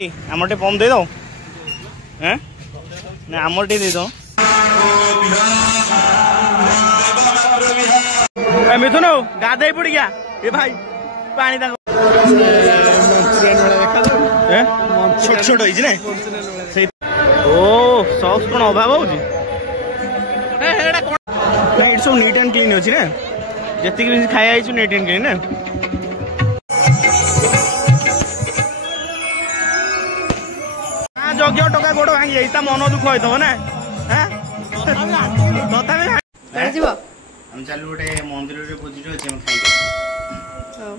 आमर टे पम दे दो हैं ना आमर टे दे दो मिथुन गाधे पड़ गया ये भाई पानी छोट छोट होई ने ओ सॉस कोन अभाव होजी एडा कोन it's so neat and clean होची ने जति कि खाया आइछु नीट एंड क्लीन ने जग्य टका गोड़ भांगी जाई ता मन दुख होइतो ना हैं तथा में जीव हम चालू गोटे मंदिर रे भोजी अछि हम खाइ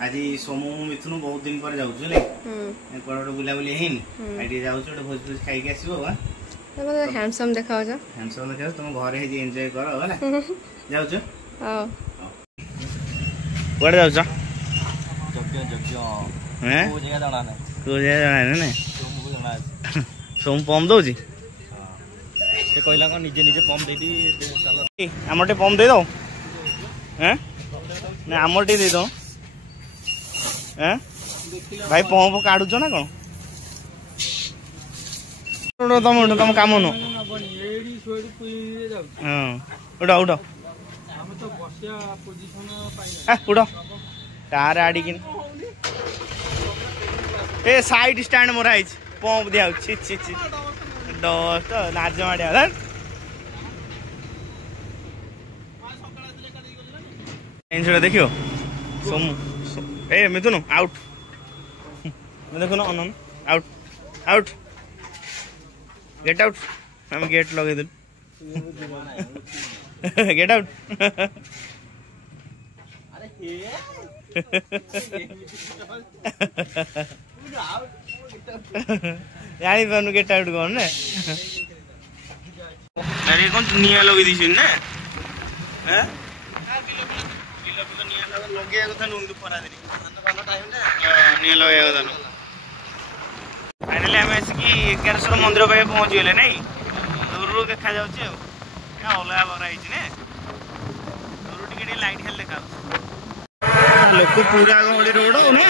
आज सोमू मिथुन बहुत दिन पर जाऊ ले कोड़ बुला बुली हेन आइडी जाऊ छोटे भोज भोज खाइ के आसीबो बा तब हैंडसम देखाओ जा हैंडसम देखाओ तुम घरे हे एंजॉय करो होला जाऊ छ हां कोड़ जाऊ छ जग्य हैं को जगह जाना नै सोमू को जाना सोम पम दो जी ये कहला को निजे निजे पम दे दी चलो आमर टे पम दे दो हैं ना आमर टे दे दो हैं भाई पम काढु छ ना कोन तुम काम नो हां उड़ा उड़ा हम तो बसिया पोजीशन पाइना उड़ा कार आडी किन ए साइड स्टैंड मोरा आइछ पंप दिया छी छी छी डस्ट नाज माडिया हन एंजोड़ा देखियो सोम ए मिथुन आउट मैं देखो ना अनन आउट आउट गेट आउट हम गेट लगे दे गेट आउट अरे यानी बनु गेट आउट कौन ने अरे कौन निया लगे दिसिन ने हैं किलो तो निया लगे कथा नु परा देनी कोन टाइम ने निया लगे कथा नु फाइनली हम एसकी 1100 मंदिर पे पहुंच गेले नै दूर देखा जाउ छै ना ओला बरा हिच ने दूर टिके लाइट हेल देखा लोक पूरा गहली रोड हो ने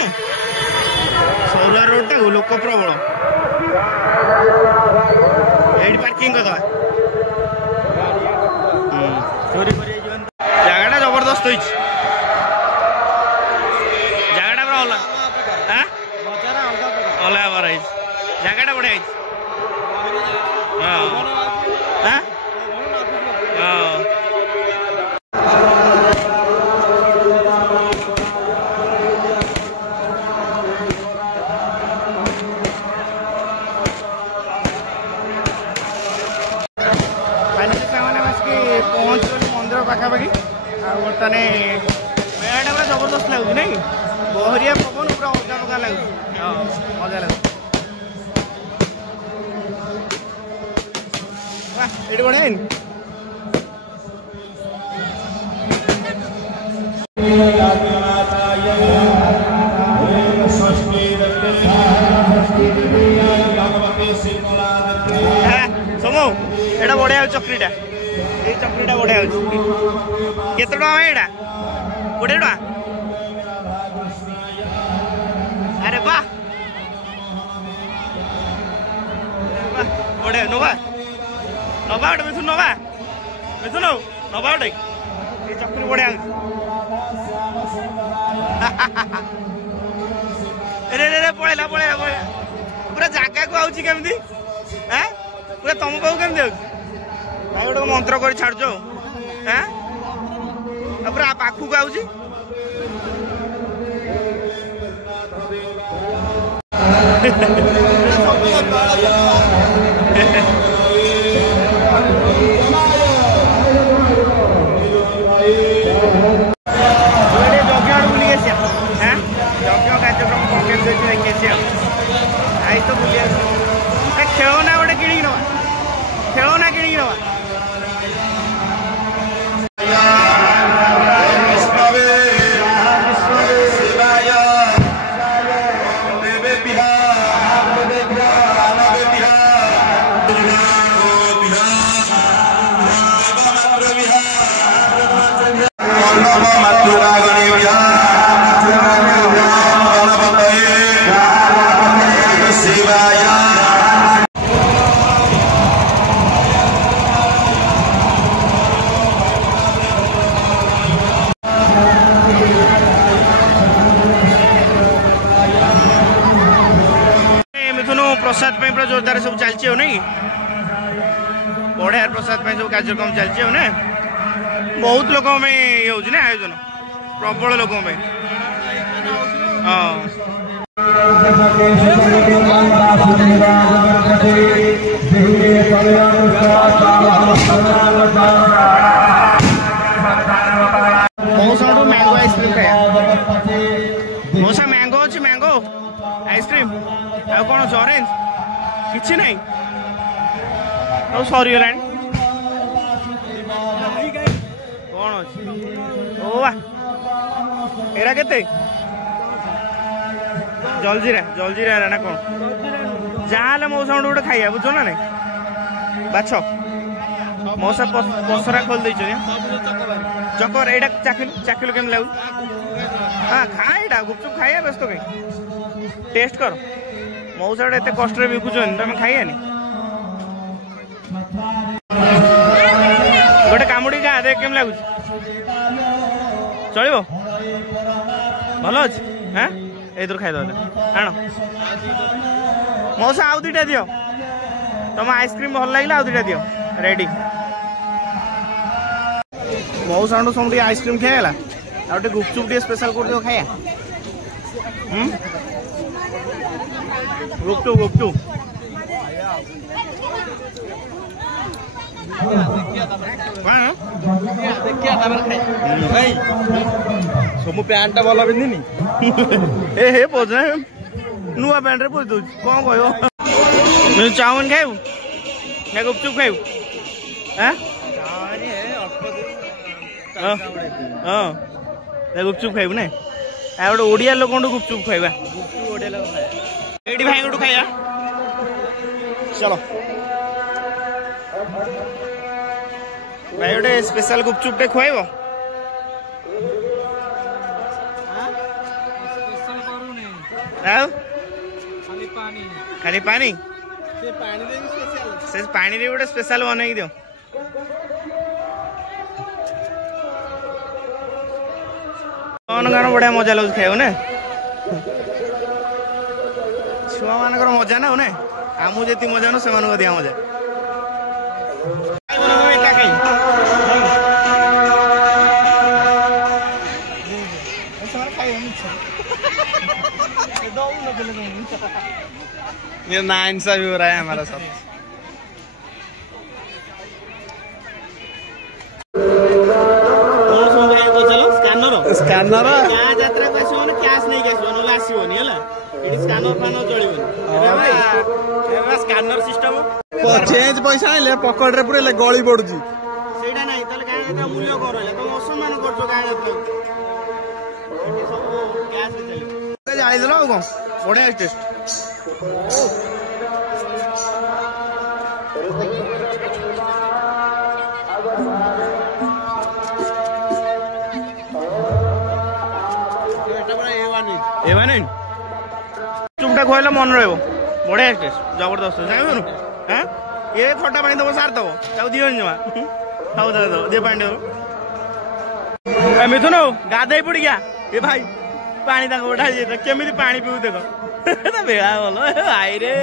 सौरा रोड टा लोक प्रबल एडी पार्किंग कथा चोरी करी जीवन जगहटा जबरदस्त होई जगहटा पूरा ओला हां बजारा अलगा प्रकार ओला बरा हिच जगहटा बढ़िया हिच हां हां हां पाखापाखि बर्तने मेलाटा पूरा जबरदस्त लगुच ना बहरिया पवन पूरा अलग अलग लगुच मजा लगुच ये बढ़िया सोमो एटा बढ़िया चक्रीटा ये चक्रीटा बढ़िया केते टका एटा 20 टका अरे वाह बढ़िया नोबा नोबा मिथुन नोबा मिथुन नोबा ये चक्री बढ़िया अरे रे पळेला पळेला पळेला पूरा जागा को आउची केमती हैं पूरा तम पाऊ केमती आउची भाई गोटे मंत्र कर छाड़ हैं पूरा पाखक आउची खेलना गोटे कि खेलना कि शिवाय मिथुन प्रसाद पे पूरा जोरदार सब चलती हो नहीं बढ़िया प्रसाद पे सब कार्यक्रम चलती हो ना बहुत लोगों में ये हो ना आयोजन प्रबल लोगों में हाँ मौसा मैंगो आइसक्रीम खाया मौसा मैंगो अच्छी मैंगो आइसक्रीम आ कौन अच्छे ऑरेंज किसी नहीं ଆଉ ସରିଗଲାଣି କଣ ଅଛି ଓ ବା ଏରା କେତେ ଜଲଜିରା ନା କଣ ଯାହାହେଲେ ମଉସା ଗୋଟେ ଖାଇବା ବୁଝ ନା ନାଇଁ ବାଛ ମଉସା ପସରା ଖୋଲି ଦେଇଛ ଚକର ଏଇଟା ଚାଖିଲୁ କେମିତି ଲାଗୁଛି ହଁ ଖା ଏଇଟା ଗୁପଚୁପ ଖାଇବା ବ୍ୟସ୍ତ କାଇଁ ଟେଷ୍ଟ କର ମଉସା ଗୋଟେ ଏତେ କଷ୍ଟରେ ବିକୁଛନ୍ତି ତମେ ଖାଇବାନି गोटे कामुड़ी खा देख केम लगुच चलो भल अच्छे हाँ ये खाईदे आण मौसा आउ दुटा दियो तुम आइसक्रीम भल लगे आउ दुटा दियो रेडी मौसा सब आइसक्रीम खाईगला आउटे गुपचुप स्पेशल कर दियो खाया गुपचुप ସବୁ ପ୍ୟାଣ୍ଟ ଟା ଭଲ ପିନ୍ଧିନି ଏ ପୋଜ ନୂଆ ପ୍ୟାଣ୍ଟ ରେ ପୋଜ ଦଉଛି କଣ କହିବ ଚାଉମିନ ଖାଇବୁ ନା ଗୁପଚୁପ ଖାଇବୁ ହଁ ଗୁପଚୁପ ଖାଇବୁ ନା ଆଉ ଗୋଟେ ଓଡିଆ ଲୋକଠୁ ଗୁପଚୁପ ଖାଇବା ଏଇଠି ଭାଇଙ୍କଠୁ ଖାଇବା ଚलो भाई गोटे स्पेशल गुपचुप टे खुआब खाली पानी से पानी रे गोटे स्पेशल बनई दियो कौन कौन बढ़िया मजा लगे खाइब ना छुआ मान मजा ना ना आमू जी मजा ना से दिया मजा ये नाइंसाफी हो रहा है हमारा साथ स्कैनर यात्रा को आसो कैश नहीं के आसो नले आसीबोनी हला एडी स्कैनर फानो चलिबोनी एबे स्कैनर सिस्टम चेंज पैसा आइले पॉकेट रे पुरे गली पडुची सेटा नहीं तले का मूल्य करले तुम असम्मान करछो का एडी सब कैश रे चलिबो जाई देलो को बढ़िया टेस्ट चुपटा खुआल मन रहा बढ़िया टेस्ट जबरदस्त जान हाँ ये खटा पानी दब सार दब दिवन जमा खाऊ दे दे पानी दे मिथुन गाधे पड़ गया ये भाई पानी तक उठा केमी पानी पीऊ देख बेड़ा भल भाई रे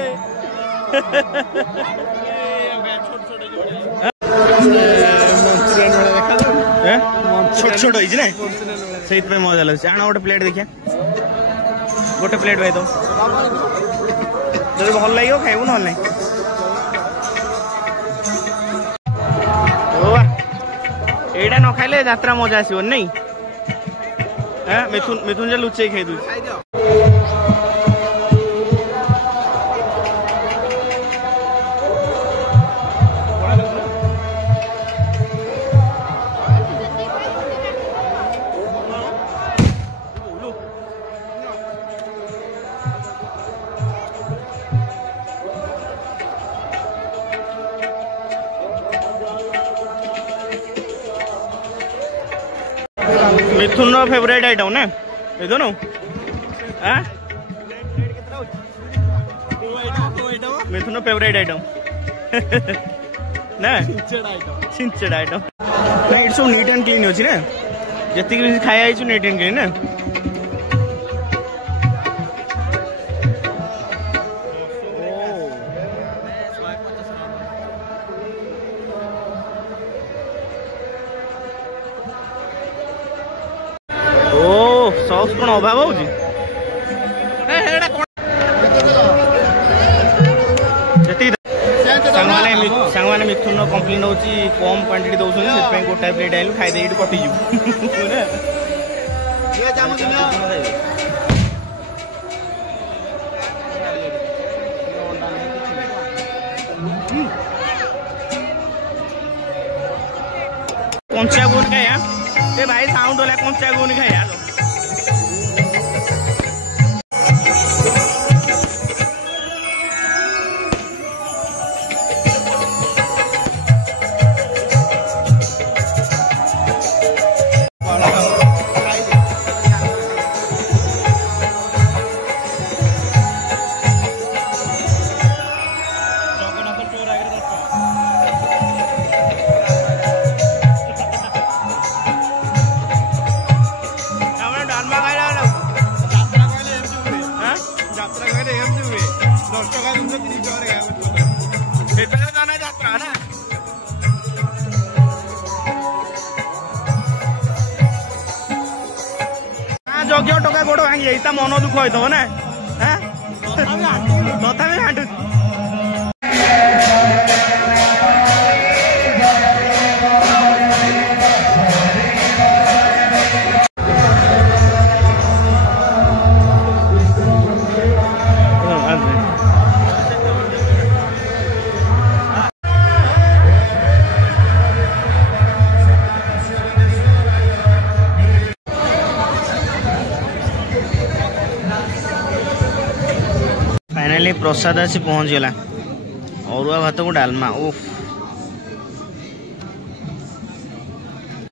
छोट छोट होइछि ना सेइत पे मजा लगे आना गोटे प्लेट देखिया गोटे प्लेट भाई दो जब भल लगे खाइबू ना नहीं एटा न खाइले यात्रा मजा आसो नहीं मिथुन मिथुन जे लुचे खाई दू मिथुन फेवरेट आइटम ना मिथुन मिथुन फेवरेट आइटम ना छिंचड़ आइटम इट सब नीट एंड क्लीन अच्छी ना जी खाया नीट एंड क्लीन ना बॉक्स कौन अभाव हो सांग मिथुन कंप्लेन हो कम क्वांटिटी दौर से गोटाए प्लेट आइलु खाई कटिजु कंचा गुन खाया ए भाई साउंड वाला कंचा गुन खाया जग्य टका गोड़ भांगी जाता मन दुख होता ना तथा हाटू फाइनाली प्रसाद आसी पहुँच गला अरुआ भात को डालमा ओफ